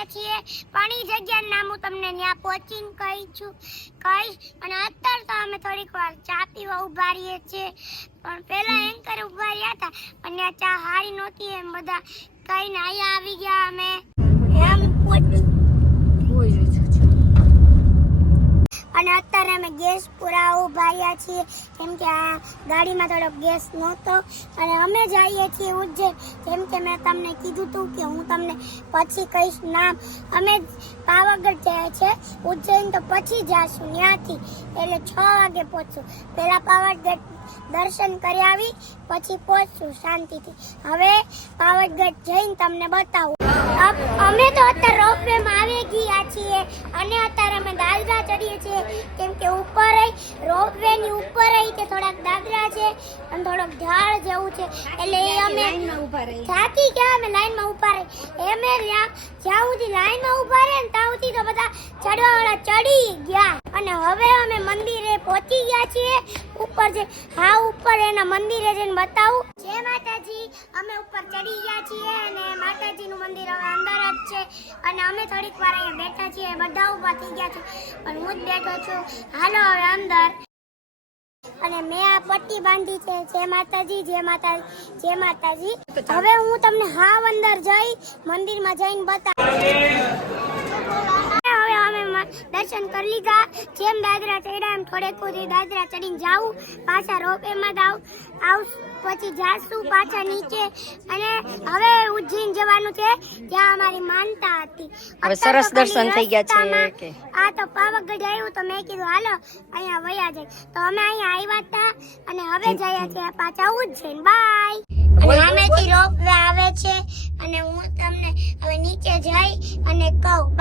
જઈએ છીએ પણ ઈ જગ્યાનું નામ હું તમને ત્યાં પહોંચીને કહીશ અને અત્યારે તો અમે થોડીક વાર ચા પીવા ઉભા રહીએ છીએ પણ પેલા એન્કર ઉભા રહ્યા હતા પણ ત્યાં ચા હારી નહોતી એમ બધા કઈને અહીંયા આવી ગયા અમે એમ અને અત્યારે અમે ગેસ પુરાવા ઉભા રહ્યા છીએ કેમ કે આ ગાડીમાં થોડોક ગેસ નહોતો અને અમે જઈએ છીએ ઉજ્જૈન જેમ કે મેં તમને કીધું હતું કે હું તમને પછી કહીશ નામ અમે પાવાગઢ જાય છે ઉજ્જૈન તો પછી જાશું ત્યાંથી એટલે 6 વાગે પહોંચશું પહેલા પાવાગઢ દર્શન કરી આવી પછી પહોંચશું શાંતિથી હવે પાવાગઢ જઈને તમને બતાવું અમે તો અત્યારે રોપવેમાં આવી ગયા છીએ અને અત્યારે અમે દાદરા ચડીએ છીએ કેમ કે ઉપર રોપવેની ઉપર તે થોડાક દાદરા છે અને થોડોક ઢાળ જેવું છે એટલે અમે થાકી ગયા અમે લાઈનમાં ઉભા રહી અમે જ્યાં સુધી લાઈનમાં ઉભા રહે ને ત્યાં સુધી તો બધા ચડવાવાળા ચડી ગયા અને હવે અમે મંદિરે પહોંચી ગયા છીએ ઉપર છે હા ઉપર એના મંદિરે જઈને બતાવું જય માતાજી અમે ઉપર ચડી ગયા છીએ અને માતાજીનું મંદિર હવે અંદર જ છે અને અમે થોડીક વાર અહીંયા બેઠા છીએ બધા ઊભા થઈ ગયા છે પણ હું જ બેઠો છું હાલો હવે અંદર અને મેં આ પટ્ટી બાંધી છે જય માતાજી જય માતાજી જય માતાજી હવે હું તમને હાવ અંદર જઈ મંદિરમાં જઈને બતાવું હવે અમે દર્શન કરી લીધા જેમ દાદરા ચડ્યા એમ થોડેક સુધી દાદરા ચડીને જાવું પાછા રોપવેમાં આવ પછી જાશું પાછા નીચે અને હવે ઉજ્જૈન જવાનું છે જ્યાં અમારી માનતા હતી હવે સરસ દર્શન થઈ ગયા છે આ તો પાવાગઢ આવ્યું તો મેં કીધું હાલો અહીંયા વયા જાય તો અમે અહીંયા આવ્યા હતા અને હવે જયા છે પાછા ઉજ્જૈન બાય અને સામેથી રોપવે આવે છે અને હું તમને હવે નીચે જઈ અને કહું